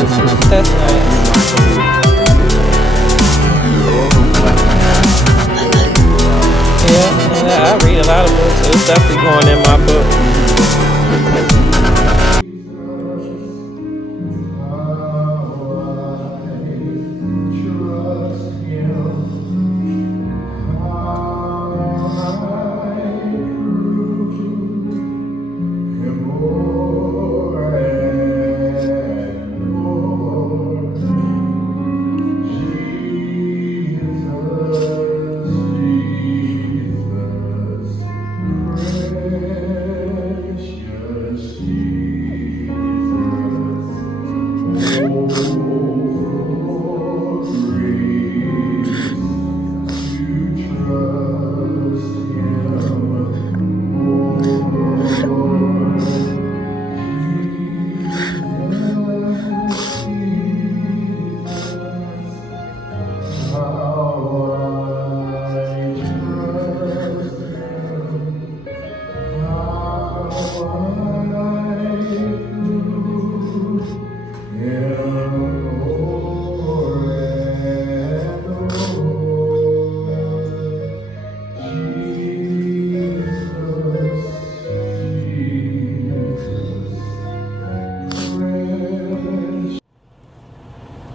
That's nice. Yeah, I read a lot of books. So it's definitely going in my book.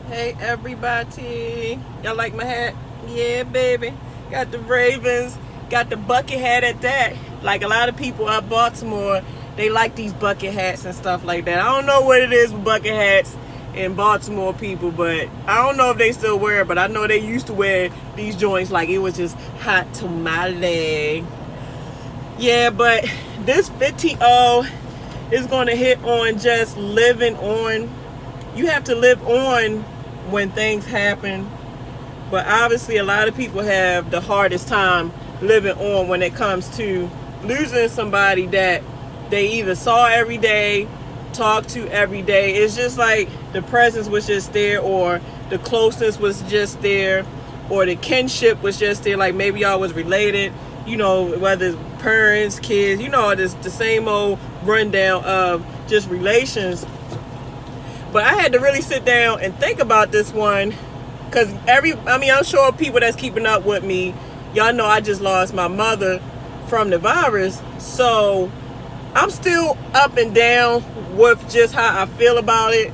Hey everybody, y'all like my hat? Yeah, baby. Got the Ravens, got the bucket hat at that. Like a lot of people up Baltimore, they like these bucket hats and stuff like that. I don't know what it is with bucket hats and Baltimore people, but I don't know if they still wear it, but I know they used to wear these joints like it was just hot tamale. Yeah, but this 50 is going to hit on just living on. You have to live on when things happen, but obviously a lot of people have the hardest time living on when it comes to losing somebody that they either saw every day, talked to every day. It's just like the presence was just there, or the closeness was just there, or the kinship was just there, like maybe y'all was related, you know, whether it's parents, kids, you know, it's the same old rundown of just relations. But I had to really sit down and think about this one, because I'm sure people that's keeping up with me, y'all know I just lost my mother from the virus. So I'm still up and down with just how I feel about it.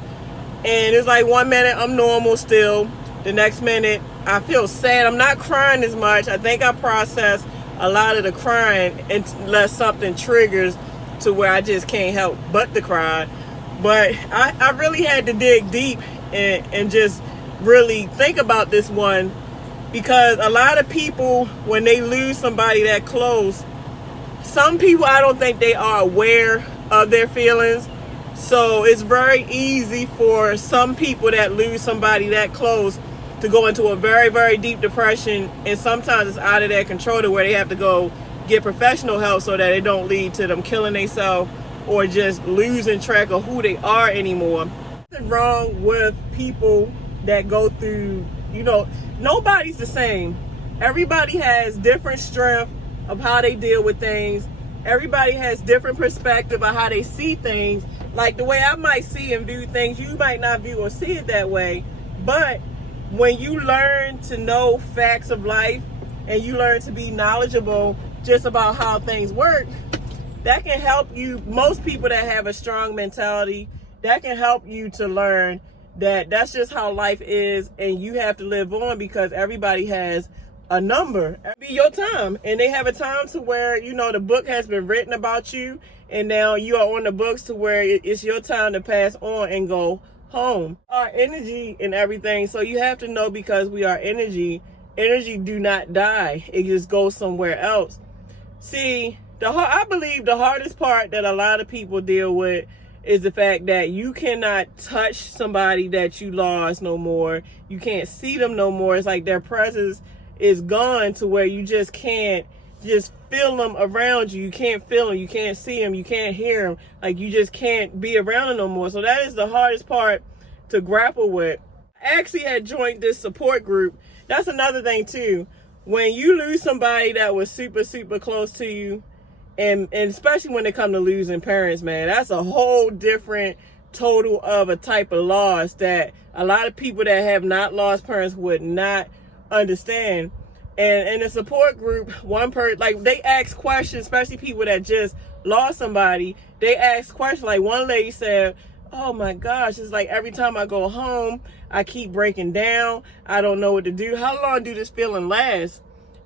And it's like 1 minute I'm normal still. The next minute I feel sad. I'm not crying as much. I think I process a lot of the crying unless something triggers to where I just can't help but to cry. But I really had to dig deep and just really think about this one, because a lot of people, when they lose somebody that close, some people, I don't think they are aware of their feelings. So it's very easy for some people that lose somebody that close to go into a very, very deep depression. And sometimes it's out of their control to where they have to go get professional help so that it don't lead to them killing themselves or just losing track of who they are anymore. Nothing wrong with people that go through, you know, nobody's the same. Everybody has different strength of how they deal with things. Everybody has different perspective of how they see things. Like the way I might see and view things, you might not view or see it that way. But when you learn to know facts of life and you learn to be knowledgeable just about how things work, that can help you. Most people that have a strong mentality, that can help you to learn that that's just how life is, and you have to live on, because everybody has a number. It'll be your time, and they have a time to where, you know, the book has been written about you, and now you are on the books to where it's your time to pass on and go home. Our energy and everything, so you have to know, because we are energy do not die. It just goes somewhere else. See, I believe the hardest part that a lot of people deal with is the fact that you cannot touch somebody that you lost no more. You can't see them no more. It's like their presence is gone to where you just can't just feel them around you. You can't feel them. You can't see them. You can't hear them. Like you just can't be around them no more. So that is the hardest part to grapple with. I actually had joined this support group. That's another thing too. When you lose somebody that was super, super close to you, and especially when it comes to losing parents, man, that's a whole different total of a type of loss that a lot of people that have not lost parents would not understand. And in the support group, one person, like, they ask questions, especially people that just lost somebody. They ask questions. Like, one lady said, oh my gosh, it's like every time I go home, I keep breaking down. I don't know what to do. How long do this feeling last?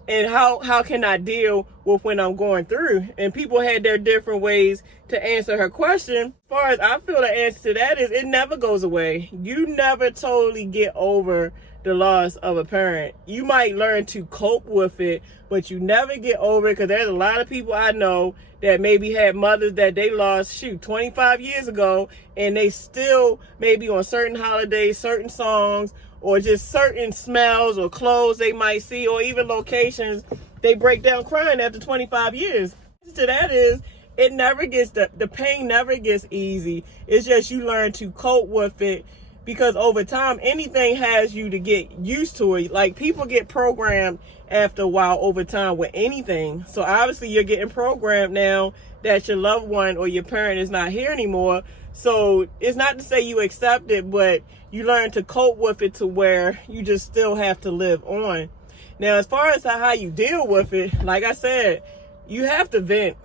And how can I deal with when I'm going through? And people had their different ways to answer her question. As far as I feel, the answer to that is it never goes away. You never totally get over the loss of a parent. You might learn to cope with it, but you never get over it, because there's a lot of people I know that maybe had mothers that they lost 25 years ago, and they still maybe on certain holidays, certain songs, or just certain smells or clothes they might see, or even locations, they break down crying after 25 years. To that is, it never gets, the pain never gets easy. It's just you learn to cope with it, because over time, anything has you to get used to it. Like, people get programmed after a while over time with anything. So obviously you're getting programmed now that your loved one or your parent is not here anymore. So it's not to say you accept it, but you learn to cope with it to where you just still have to live on. Now, as far as how you deal with it, like I said, you have to vent.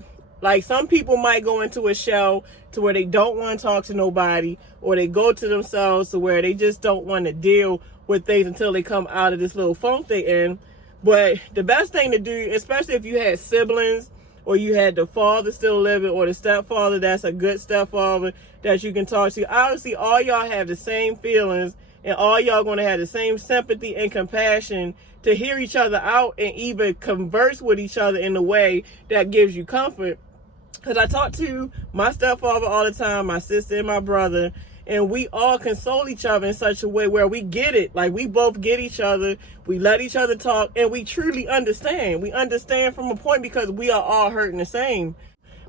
Like, some people might go into a shell to where they don't want to talk to nobody, or they go to themselves to where they just don't want to deal with things until they come out of this little funk they're in. But the best thing to do, especially if you had siblings, or you had the father still living, or the stepfather that's a good stepfather that you can talk to, obviously all y'all have the same feelings, and all y'all going to have the same sympathy and compassion to hear each other out and even converse with each other in a way that gives you comfort. Because I talk to my stepfather all the time, my sister and my brother, and we all console each other in such a way where we get it. Like, we both get each other, we let each other talk, and we truly understand. We understand from a point because we are all hurting the same.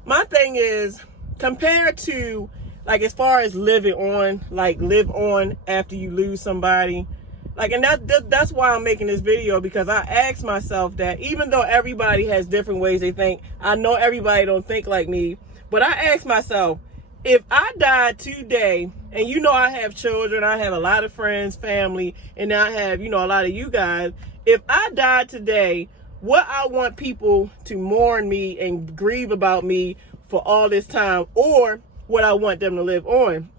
My thing is, compared to, like, as far as living on, like, live on after you lose somebody, like, and that's why I'm making this video, because I asked myself that, even though everybody has different ways they think, I know everybody don't think like me, but I asked myself, if I died today, and you know I have children, I have a lot of friends, family, and I have, you know, a lot of you guys, if I died today, what I want people to mourn me and grieve about me for all this time, or what I want them to live on?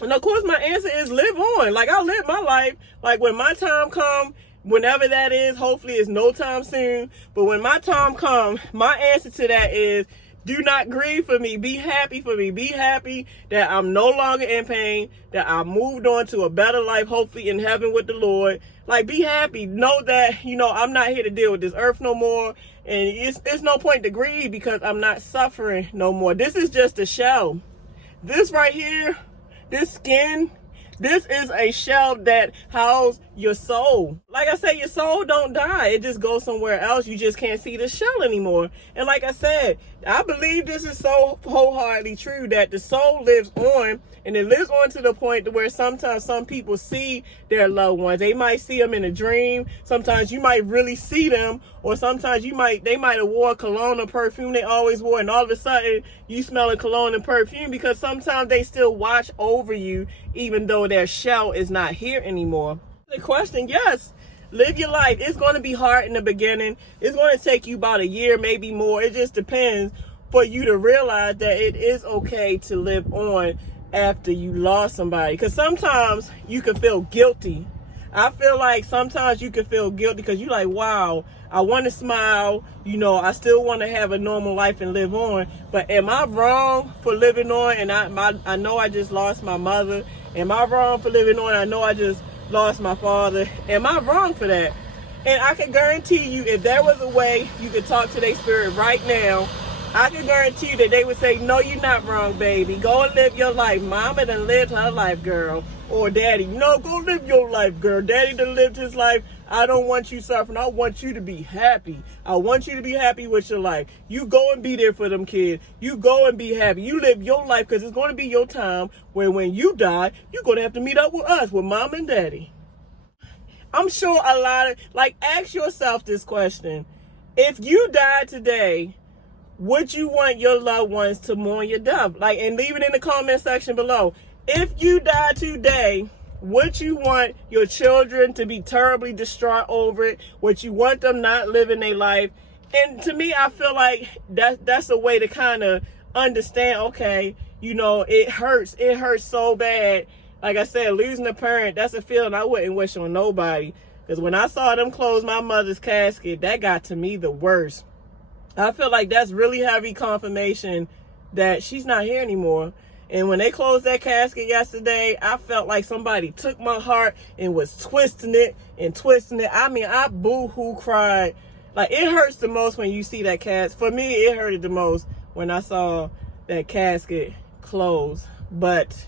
And of course, my answer is live on. Like, I'll live my life. Like, when my time come, whenever that is, hopefully it's no time soon. But when my time come, my answer to that is, do not grieve for me. Be happy for me. Be happy that I'm no longer in pain, that I moved on to a better life, hopefully in heaven with the Lord. Like, be happy. Know that, you know, I'm not here to deal with this earth no more. And it's no point to grieve, because I'm not suffering no more. This is just a shell. This right here, this skin, this is a shell that houses your soul. Like I said, your soul don't die. It just goes somewhere else. You just can't see the shell anymore. And like I said, I believe this is so wholeheartedly true, that the soul lives on, and it lives on to the point to where sometimes some people see their loved ones. They might see them in a dream. Sometimes you might really see them, or sometimes they might have wore cologne or perfume they always wore, and all of a sudden you smell a cologne and perfume, because sometimes they still watch over you even though their shell is not here anymore. The question, yes, live your life. It's going to be hard in the beginning. It's going to take you about a year, maybe more. It just depends, for you to realize that it is okay to live on after you lost somebody. Because sometimes you can feel guilty. I feel like sometimes you can feel guilty because you're like, wow, I want to smile, you know, I still want to have a normal life and live on, but am I wrong for living on? And I know I just lost my mother. Am I wrong for living on? I know I just lost my father. Am I wrong for that? And I can guarantee you, if there was a way you could talk to their spirit right now, I can guarantee you that they would say, no, you're not wrong, baby. Go and live your life. Mama done lived her life, girl. Or daddy, no, go live your life, girl. Daddy done lived his life. I don't want you suffering. I want you to be happy. I want you to be happy with your life. You go and be there for them kids. You go and be happy. You live your life, because it's going to be your time where when you die, you're going to have to meet up with us, with mom and daddy. I'm sure a lot of, like, ask yourself this question. If you died today, would you want your loved ones to mourn your death? Like, and leave it in the comment section below. If you die today, would you want your children to be terribly distraught over it? Would you want them not living their life? And to me, I feel like that's a way to kind of understand, okay, it hurts. It hurts so bad. Like I said, losing a parent, that's a feeling I wouldn't wish on nobody. Because when I saw them close my mother's casket, that got to me the worst. I feel like that's really heavy confirmation that she's not here anymore. And when they closed that casket yesterday, I felt like somebody took my heart and was twisting it and twisting it. I mean, I boo-hoo cried. Like, it hurts the most when you see that casket. For me, it hurted the most when I saw that casket close. But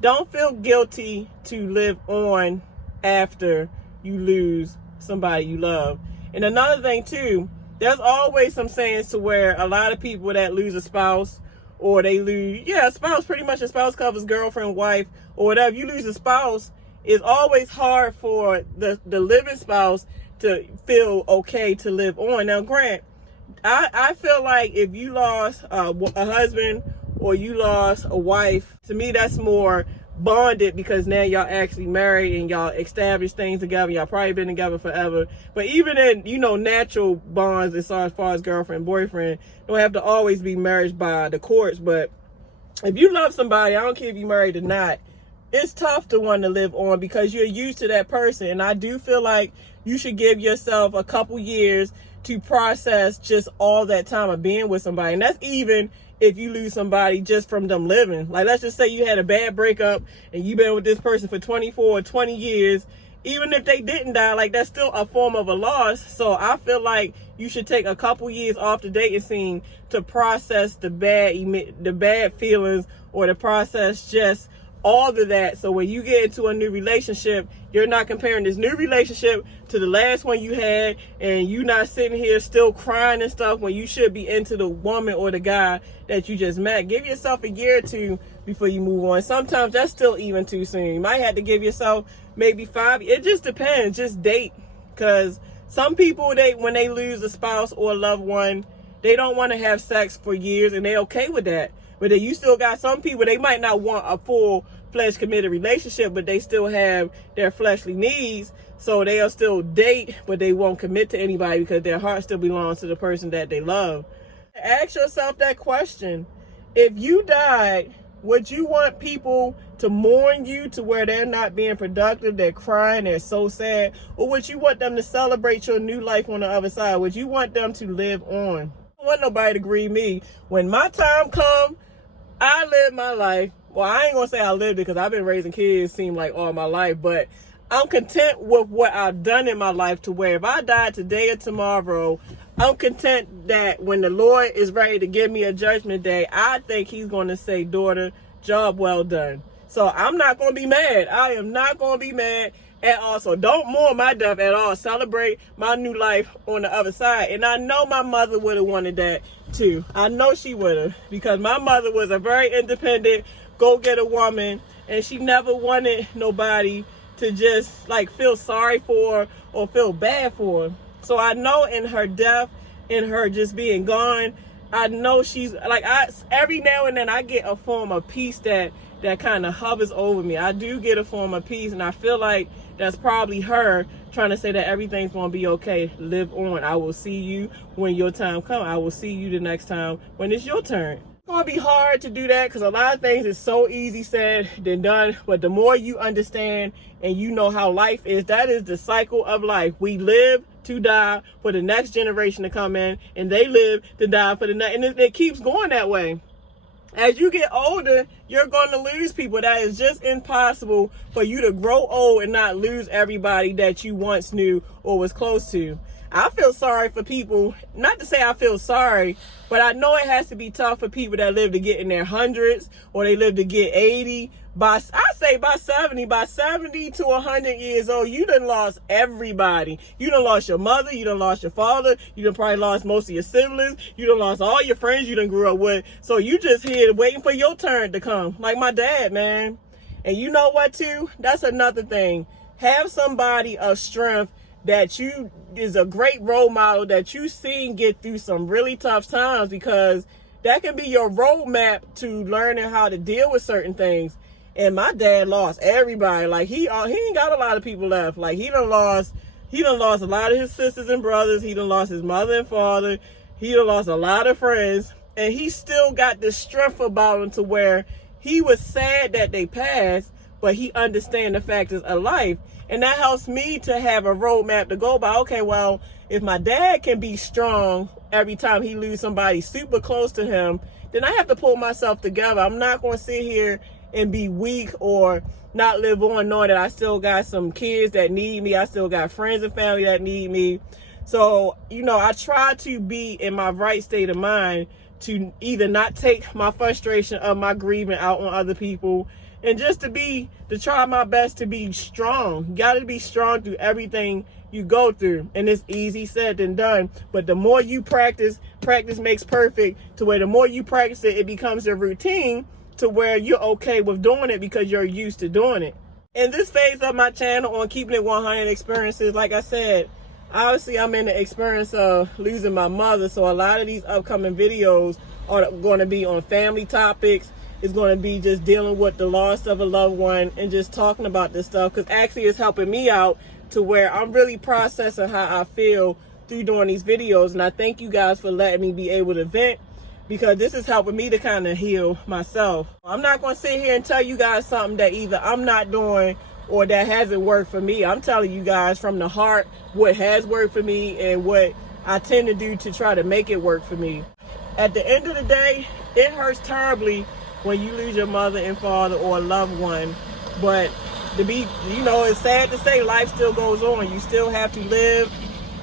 don't feel guilty to live on after you lose somebody you love. And another thing, too, there's always some sayings to where a lot of people that lose a spouse, or they lose, a spouse, pretty much a spouse covers girlfriend, wife, or whatever. You lose a spouse, it's always hard for the living spouse to feel okay to live on. Now, Grant, I feel like if you lost a husband or you lost a wife, to me that's more bonded because now y'all actually married and y'all established things together. Y'all probably been together forever. But even in, natural bonds as far as girlfriend, boyfriend, don't have to always be married by the courts. But if you love somebody, I don't care if you're married or not, it's tough to want to live on because you're used to that person. And I do feel like you should give yourself a couple years to process just all that time of being with somebody. And that's even if you lose somebody just from them living. Like, let's just say you had a bad breakup and you've been with this person for 24 or 20 years. Even if they didn't die, like, that's still a form of a loss. So I feel like you should take a couple years off the dating scene to process the bad feelings, or to process just all of that. So when you get into a new relationship, you're not comparing this new relationship to the last one you had, and you not sitting here still crying and stuff when you should be into the woman or the guy that you just met. Give yourself a year or two before you move on. Sometimes that's still even too soon. You might have to give yourself maybe 5. It just depends. Just date. Because some people, when they lose a spouse or a loved one, they don't want to have sex for years, and they're okay with that. But then you still got some people, they might not want a full-fledged committed relationship, but they still have their fleshly needs. So they'll still date, but they won't commit to anybody because their heart still belongs to the person that they love. Ask yourself that question. If you died, would you want people to mourn you to where they're not being productive, they're crying, they're so sad? Or would you want them to celebrate your new life on the other side? Would you want them to live on? I don't want nobody to grieve me. When my time comes, I live my life. Well, I ain't gonna say I lived it because I've been raising kids seem like all my life, but I'm content with what I've done in my life to where if I die today or tomorrow, I'm content that when the Lord is ready to give me a judgment day, I think he's going to say, daughter, job well done. So I'm not going to be mad. I am not going to be mad at all. So don't mourn my death at all. Celebrate my new life on the other side. And I know my mother would have wanted that too. I know she would have, because my mother was a very independent, go-getter woman, and she never wanted nobody to just like feel sorry for her or feel bad for her. So I know in her death, in her just being gone, I know she's like, every now and then I get a form of peace that kind of hovers over me. I do get a form of peace, and I feel like that's probably her trying to say that everything's going to be okay. Live on. I will see you when your time comes. I will see you the next time when it's your turn. It's going to be hard to do that because a lot of things is so easy said than done. But the more you understand and you know how life is, that is the cycle of life. We live to die for the next generation to come in, and they live to die for the next, and it keeps going that way. As you get older, you're going to lose people. That is just impossible for you to grow old and not lose everybody that you once knew or was close to. I feel sorry for people, not to say I feel sorry, but I know it has to be tough for people that live to get in their hundreds or they live to get 80. By 70 to 100 years old, you done lost everybody. You done lost your mother, you done lost your father, you done probably lost most of your siblings, you done lost all your friends you done grew up with. So you just here waiting for your turn to come, like my dad, man. And you know what, too? That's another thing. Have somebody of strength that you is a great role model that you seen get through some really tough times, because that can be your roadmap to learning how to deal with certain things. And my dad lost everybody. Like he ain't got a lot of people left. Like he done lost a lot of his sisters and brothers. He done lost his mother and father. He done lost a lot of friends. And he still got the strength about him to where he was sad that they passed, but he understands the factors of life. And that helps me to have a roadmap to go by. Okay, well, if my dad can be strong every time he loses somebody super close to him, then I have to pull myself together. I'm not going to sit here and be weak or not live on knowing that I still got some kids that need me. I still got friends and family that need me. So, I try to be in my right state of mind to either not take my frustration of my grieving out on other people, and just to try my best to be strong. You got to be strong through everything you go through. And it's easy said than done. But the more you practice makes perfect, to where the more you practice it, it becomes a routine to where you're okay with doing it because you're used to doing it. In this phase of my channel on Keeping It 100 experiences, like I said, obviously I'm in the experience of losing my mother. So a lot of these upcoming videos are going to be on family topics. It's going to be just dealing with the loss of a loved one and just talking about this stuff, because actually it's helping me out to where I'm really processing how I feel through doing these videos. And I thank you guys for letting me be able to vent, because this is helping me to kind of heal myself. I'm not going to sit here and tell you guys something that either I'm not doing or that hasn't worked for me. I'm telling you guys from the heart what has worked for me and what I tend to do to try to make it work for me. At the end of the day, it hurts terribly when you lose your mother and father or a loved one. But it's sad to say, life still goes on. You still have to live.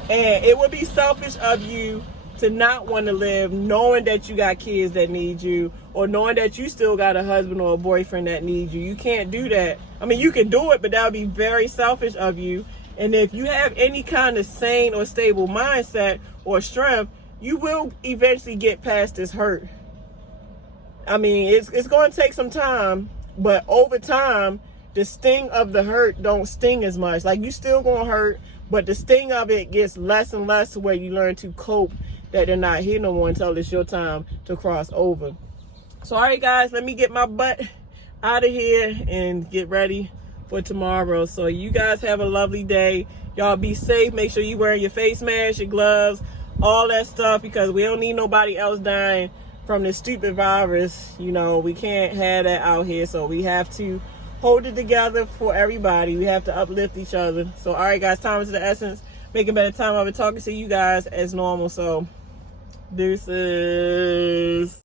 And it would be selfish of you to not want to live knowing that you got kids that need you, or knowing that you still got a husband or a boyfriend that needs you. You can't do that. I mean, you can do it, but that would be very selfish of you. And if you have any kind of sane or stable mindset or strength, you will eventually get past this hurt. I mean, it's going to take some time, but over time, the sting of the hurt don't sting as much. Like, you still going to hurt, but the sting of it gets less and less, to where you learn to cope, that they're not here no more until it's your time to cross over. So, all right, guys, let me get my butt out of here and get ready for tomorrow. So you guys have a lovely day. Y'all be safe. Make sure you wearing your face mask, your gloves, all that stuff, because we don't need nobody else dying from this stupid virus. We can't have that out here. So we have to hold it together for everybody. We have to uplift each other. So, all right, guys, time is the essence. Making better time. I've been talking to you guys as normal. So, deuces.